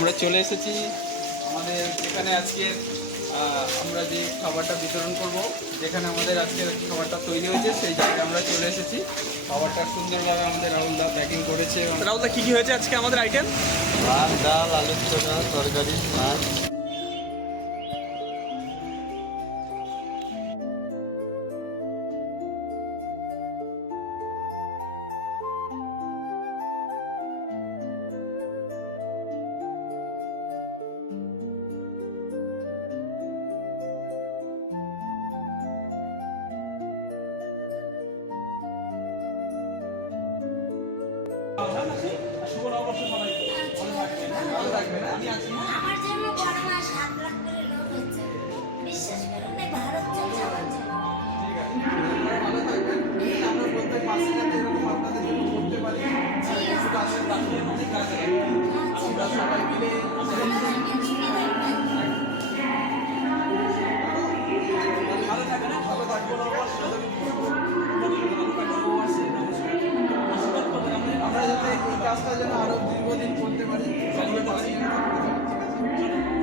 আমরা চলে এসেছি আমাদের যেখানে আজকে আমরা যে খাবারটা বিতরণ করব, যেখানে আমাদের আজকে খাবারটা তৈরি হয়েছে সেই জায়গায় আমরা চলে এসেছি। খাবারটা সুন্দরভাবে আমাদের রাহুলদা প্যাকিং করেছে। রাহুলদা কী কী হয়েছে আজকে আমাদের আইটেম? ভাত, ডাল, আলুর চোখা, তরকারি, মাছ। আমার জন্য বড় মাস 7 লাখ করে লোন হচ্ছে, বিশ্বাস করুন এই ভারত চলছে আমার জন্য। ভালো থাকবেন। আমরা প্রত্যেক মাসে যাতে এরকম আপনাদের জন্য করতে পারি, কাজের বাকি অনেক কাজ আছে। আমরা সবাই মিলে ভালো থাকবেন, ভালো থাকবো। আমরা যাতে এই কাজটা যেন আরো দীর্ঘদিন করতে পারি, সকলের পাশে থাকতে পারি। ঠিক আছে?